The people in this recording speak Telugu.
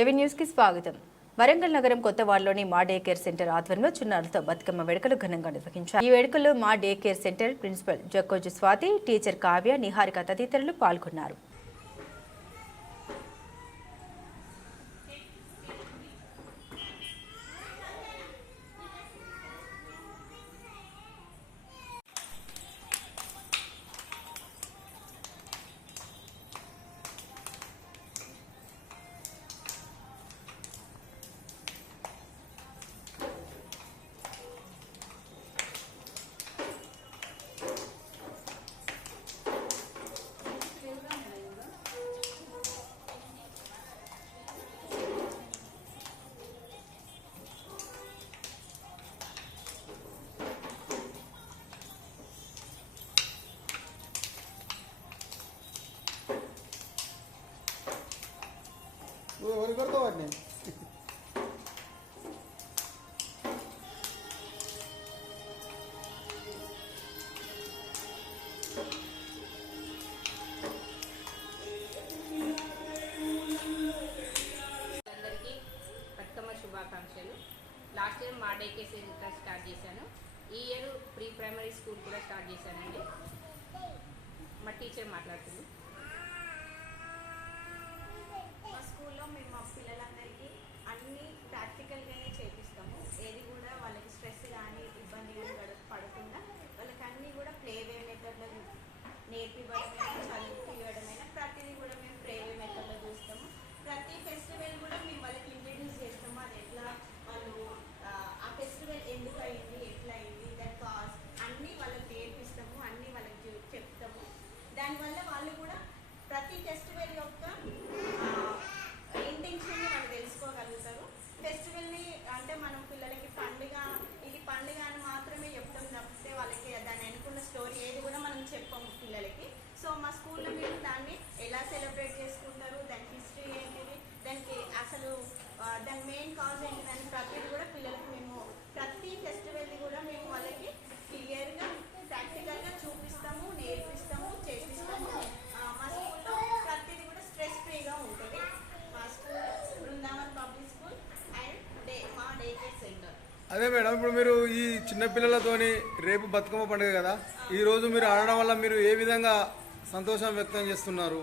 ఏవీ న్యూస్ కి స్వాగతం. వరంగల్ నగరం కొత్తవాడలోని మా డే కేర్ సెంటర్ ఆధ్వర్యంలో చిన్నారులతో బతుకమ్మ వేడుకలు ఘనంగా నిర్వహించారు. ఈ వేడుకల్లో మా day care centre principal Jakkoju Swathi, teacher Kavya, Niharika తదితరులు పాల్గొన్నారు. करतो శుభాకాంక్షలు. లాస్ట్ ఇయర్ మా డే కేర్ సెంటర్ స్టార్ట్ చేశాను. ఈ ఇయర్ ప్రీ ప్రైమరీ స్కూల్ కూడా స్టార్ట్ చేశానండి. మా టీచర్ మాట్లాడుతుంది. మా స్కూల్లో మేము మా పిల్లలందరికీ అన్నీ ప్రాక్టికల్గానే చేపిస్తాము. ఏది కూడా వాళ్ళకి స్ట్రెస్ కానీ ఇబ్బంది కానీ పడకుండా వాళ్ళకి అన్నీ కూడా ప్లేవే మెథడ్లో నేర్పివ్వడమైనా చదువుపివ్వడమైనా ప్రతిదీ కూడా మేము ప్లేవే మెథడ్లో చూస్తాము. ప్రతి ఫెస్టివల్ కూడా మేము వాళ్ళకి ఇంట్రడ్యూస్ చేస్తాము. అది ఎట్లా వాళ్ళు ఆ ఫెస్టివల్ ఎందుకు అయింది, ఎట్లా అయింది, దాని కాజ్ అన్నీ వాళ్ళకి నేర్పిస్తాము, అన్నీ వాళ్ళకి చెప్తాము. దానివల్ల వాళ్ళు కూడా ప్రతి ఫెస్టివల్ యొక్క ఇంటెన్షన్ని వాళ్ళు తెలుసుకోగలుగుతారు. ఫెస్టివల్ని అంటే మనం పిల్లలకి పండుగ ఇది పండుగ అని మాత్రమే చెప్తాం తప్పితే వాళ్ళకి దాన్ని అనుకున్న స్టోరీ ఏది కూడా మనం చెప్పాము పిల్లలకి. సో మా స్కూల్లో మీరు దాన్ని ఎలా సెలబ్రేట్ చేసుకుంటారు, దాని హిస్టరీ ఏంటిది, దానికి అసలు దాని మెయిన్ కాజ్ ఏంటిదని ప్రతిదీ కూడా పిల్లలకి మేము ప్రతి ఫెస్టివల్ని కూడా మేము వాళ్ళకి క్లియర్గా ప్రాక్టికల్గా చూపిస్తాము, నేర్పిస్తాము, చేపిస్తాము. మా స్కూల్లో ప్రతిదీ కూడా స్ట్రెస్ ఫ్రీగా ఉంటుంది. మా school Brindavan public school and మా డే కేర్ సెంటర్. అదే మేడం, ఇప్పుడు మీరు ఈ చిన్నపిల్లలతోని రేపు బతుకమ్మ పండుగ కదా, ఈ రోజు మీరు ఆడడం వల్ల మీరు ఏ విధంగా సంతోషం వ్యక్తం చేస్తున్నారు?